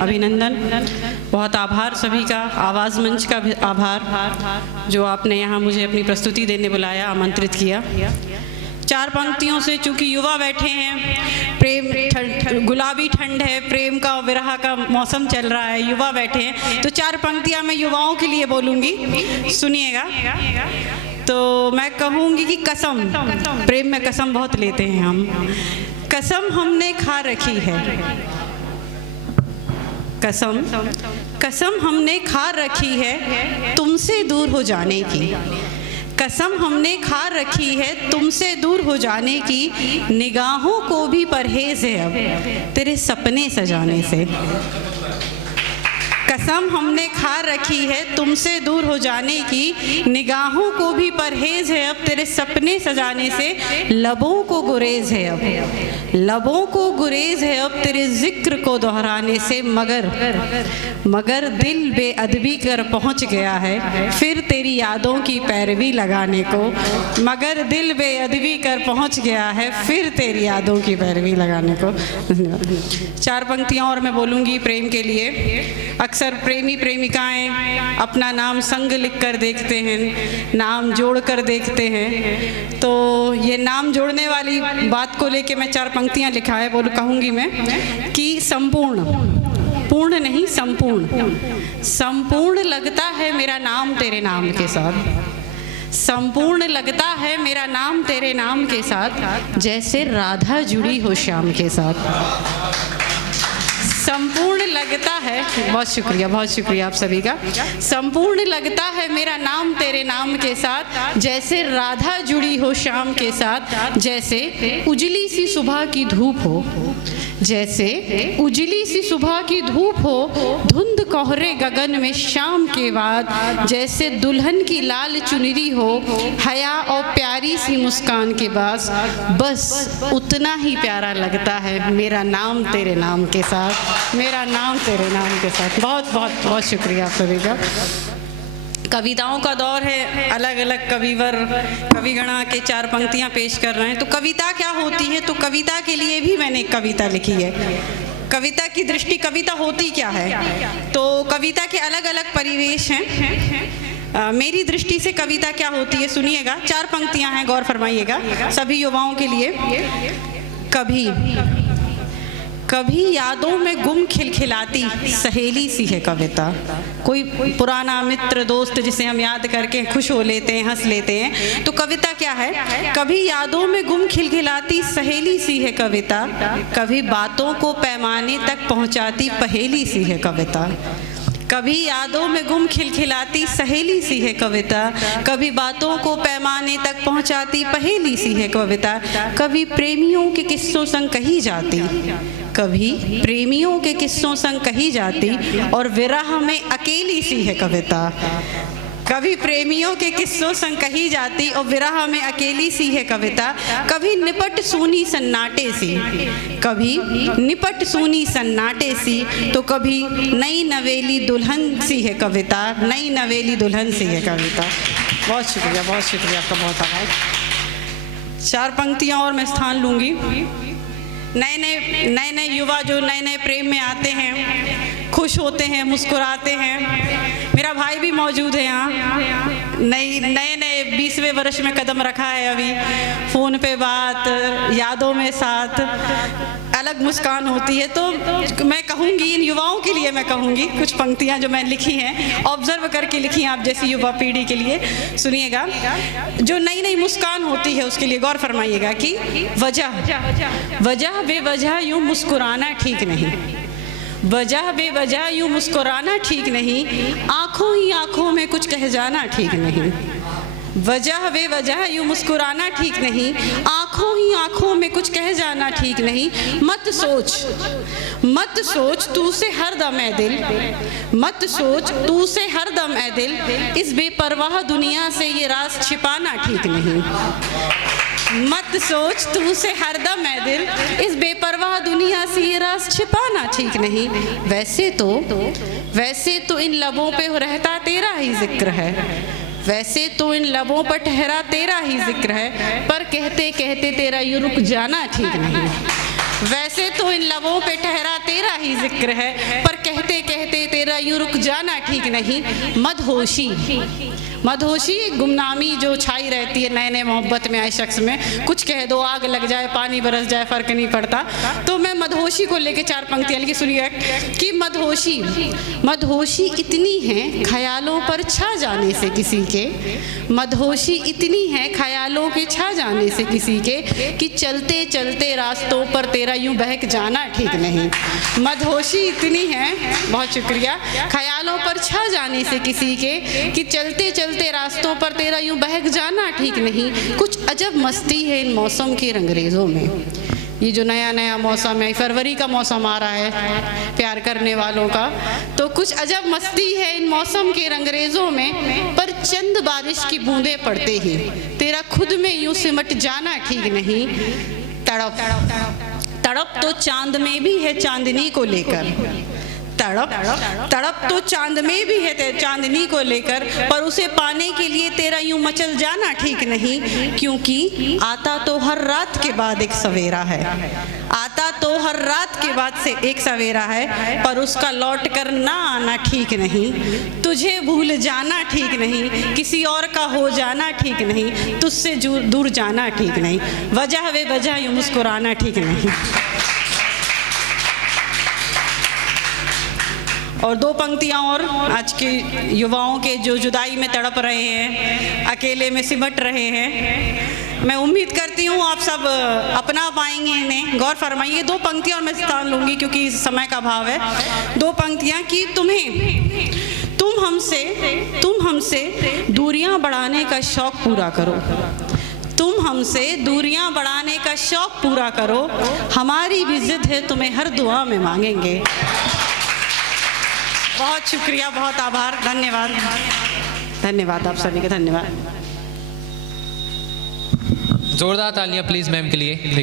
अभिनंदन, बहुत आभार सभी का, आवाज़ मंच का भी आभार जो आपने यहाँ मुझे अपनी प्रस्तुति देने बुलाया, आमंत्रित किया। चार पंक्तियों से चूँकि युवा बैठे हैं, प्रेम गुलाबी ठंड है, प्रेम का विरह का मौसम चल रहा है, युवा बैठे हैं, तो चार पंक्तियाँ मैं युवाओं के लिए बोलूँगी, सुनिएगा। तो मैं कहूँगी कि कसम, प्रेम में कसम बहुत लेते हैं हम। कसम हमने खा रखी है, कसम कसम हमने खा रखी है तुमसे दूर हो जाने की। कसम हमने खा रखी है तुमसे दूर हो जाने की, निगाहों को भी परहेज है अब तेरे सपने सजाने से। कसम हमने खा रखी है तुमसे दूर हो जाने की, निगाहों को भी परहेज है अब तेरे सपने सजाने से। लबों को गुरेज है अब, लबों को गुरेज है अब तेरे जिक्र को दोहराने से। मगर दिल बेअदबी कर पहुंच गया है फिर तेरी यादों की पैरवी लगाने को। मगर दिल बेअदबी कर पहुंच गया है फिर तेरी यादों की पैरवी लगाने को। चार पंक्तियां और मैं बोलूँगी प्रेम के लिए। अक्सर प्रेमी प्रेमिकाएं अपना नाम संग लिख कर देखते हैं, नाम जोड़ कर देखते हैं, तो ये नाम जोड़ने वाली बात को लेके मैं चार पंक्तियां लिखा है, कहूँगी मैं कि संपूर्ण, पूर्ण नहीं संपूर्ण, संपूर्ण लगता है मेरा नाम तेरे नाम के साथ। संपूर्ण लगता है मेरा नाम तेरे नाम के साथ, जैसे राधा जुड़ी हो श्याम के साथ। संपूर्ण लगता है, बहुत शुक्रिया आप सभी का। संपूर्ण लगता है मेरा नाम तेरे नाम के साथ, जैसे राधा जुड़ी हो श्याम के साथ। जैसे उजली सी सुबह की धूप हो, जैसे उजली सी सुबह की धूप हो, धुंध कोहरे गगन में शाम के बाद। जैसे दुल्हन की लाल चुनरी हो, हया और प्यारी सी मुस्कान के पास। बस उतना ही प्यारा लगता है मेरा नाम तेरे नाम के साथ, मेरा नाम तेरे नाम के साथ। बहुत शुक्रिया आप सभी का। कविताओं का दौर है, अलग अलग कविवर कविगणा के चार पंक्तियां पेश कर रहे हैं। तो कविता क्या होती है, तो कविता के लिए भी मैंने एक कविता लिखी है। कविता की दृष्टि, कविता होती क्या है, तो कविता के अलग अलग परिवेश हैं। मेरी दृष्टि से कविता क्या होती है सुनिएगा। चार पंक्तियां हैं, गौर फरमाइएगा सभी युवाओं के लिए। कभी यादों में गुम खिलखिलाती सहेली सी है कविता। कोई पुराना मित्र दोस्त जिसे हम याद करके खुश हो लेते हैं, हंस लेते हैं, तो कविता क्या है। कभी यादों में गुम खिलखिलाती सहेली सी है कविता, कभी बातों को पैमाने तक पहुंचाती पहेली सी है कविता। कभी यादों में गुम खिलखिलाती सहेली सी है कविता, कभी बातों को पैमाने तक पहुंचाती पहेली सी है कविता। कभी प्रेमियों के किस्सों संग कही जाती, कभी प्रेमियों के किस्सों संग कही जाती, और विरह में अकेली सी है कविता। कभी प्रेमियों के किस्सों संग कही जाती और विरह में अकेली सी है कविता। कभी निपट सूनी सन्नाटे सी, कभी निपट सूनी सन्नाटे सी, तो कभी नई नवेली दुल्हन सी है कविता, नई नवेली दुल्हन सी है कविता। बहुत शुक्रिया आपका, बहुत आभार। चार पंक्तियाँ और मैं स्थान लूँगी। नए युवा जो नए प्रेम में आते हैं, खुश होते हैं, मुस्कुराते हैं। मेरा भाई भी मौजूद है यहाँ, नए 20वें वर्ष में कदम रखा है अभी। फ़ोन पे बात, यादों में साथ, अलग मुस्कान होती है। तो मैं कहूँगी इन युवाओं के लिए, मैं कहूँगी कुछ पंक्तियाँ जो मैंने लिखी हैं, ऑब्जर्व करके लिखी हैं आप जैसी युवा पीढ़ी के लिए। सुनिएगा, जो नई मुस्कान होती है उसके लिए गौर फरमाइएगा कि वजह बेवजह यूँ मुस्कुराना ठीक नहीं, वजह बेवजह यूँ मुस्कुराना ठीक नहीं, आँखों ही आँखों में कुछ कह जाना ठीक नहीं। वजह बेवजह यूँ मुस्कुराना ठीक नहीं, आँखों ही आँखों में कुछ कह जाना ठीक नहीं। मत सोच तू से हरदम ए दिल, मत सोच तू से हरदम ए दिल, इस बेपरवाह दुनिया से ये राज छिपाना ठीक नहीं। मत सोच तू से हरदम ए दिल, इस बेपरवाह दुनिया से ये राज छिपाना ठीक नहीं। वैसे तो इन लबों पे रहता तेरा ही जिक्र है, वैसे तो इन लबों पर ठहरा तेरा ही जिक्र है, पर कहते कहते तेरा यूँ रुक जाना ठीक नहीं। वैसे तो इन लबों पे ठहरा तेरा ही जिक्र है, पर कहते कहते तेरा यूं रुक जाना ठीक नहीं। मदहोशी, मदहोशी एक गुमनामी जो छाई रहती है नए नए मोहब्बत में आए शख्स में। कुछ कह दो, आग लग जाए, पानी बरस जाए, फ़र्क नहीं पड़ता। तो मैं मदहोशी को लेके 4 पंक्तियाँ लिखी, सुनिए कि मदहोशी, मदहोशी इतनी है ख्यालों पर छा जाने से किसी के, मदहोशी इतनी है ख्यालों के छा जाने से किसी के, कि चलते चलते रास्तों पर तेरा यूं बहक जाना ठीक नहीं। मदहोशी इतनी है, बहुत शुक्रिया, ख्यालों पर छा जाने से किसी के, कि चलते चलते रास्तों पर तेरा यूं बहक जाना ठीक नहीं। कुछ अजब मस्ती है इन मौसम के रंगरेज़ों में। ये जो नया नया मौसम है, फरवरी का मौसम आ रहा है प्यार करने वालों का, तो कुछ अजब मस्ती है इन मौसम के रंगरेज़ों में। पर चंद बारिश की बूंदें पड़ते ही तेरा खुद में यूं सिमट जाना ठीक नहीं। तड़प, तड़प तो चांद में भी है चांदनी को लेकर, तड़प, तड़प तो चांद में भी है चांदनी को लेकर, पर उसे पाने के लिए तेरा यूं मचल जाना ठीक नहीं। क्योंकि आता तो हर रात के बाद एक सवेरा है, आता तो हर रात के बाद से एक सवेरा है, पर उसका लौट कर ना आना ठीक नहीं। तुझे भूल जाना ठीक नहीं, किसी और का हो जाना ठीक नहीं, तुझसे दूर जाना ठीक नहीं, वजह वे वजह यूं मुस्कुराना ठीक नहीं। और 2 पंक्तियाँ और आज के युवाओं के जो जुदाई में तड़प रहे हैं, अकेले में सिमट रहे हैं। मैं उम्मीद करती हूँ आप सब अपना पाएंगे इन्हें, गौर फरमाइए। 2 पंक्तियाँ और मैं स्थान लूँगी क्योंकि समय का भाव है। 2 पंक्तियाँ कि तुम हमसे दूरियाँ बढ़ाने का शौक़ पूरा करो, तुम हमसे दूरियां बढ़ाने का शौक़ पूरा करो, हमारी भी जिद है तुम्हें हर दुआ में मांगेंगे। बहुत शुक्रिया, बहुत आभार, धन्यवाद, धन्यवाद आप सभी का, धन्यवाद। जोरदार तालियां प्लीज मैम के लिए।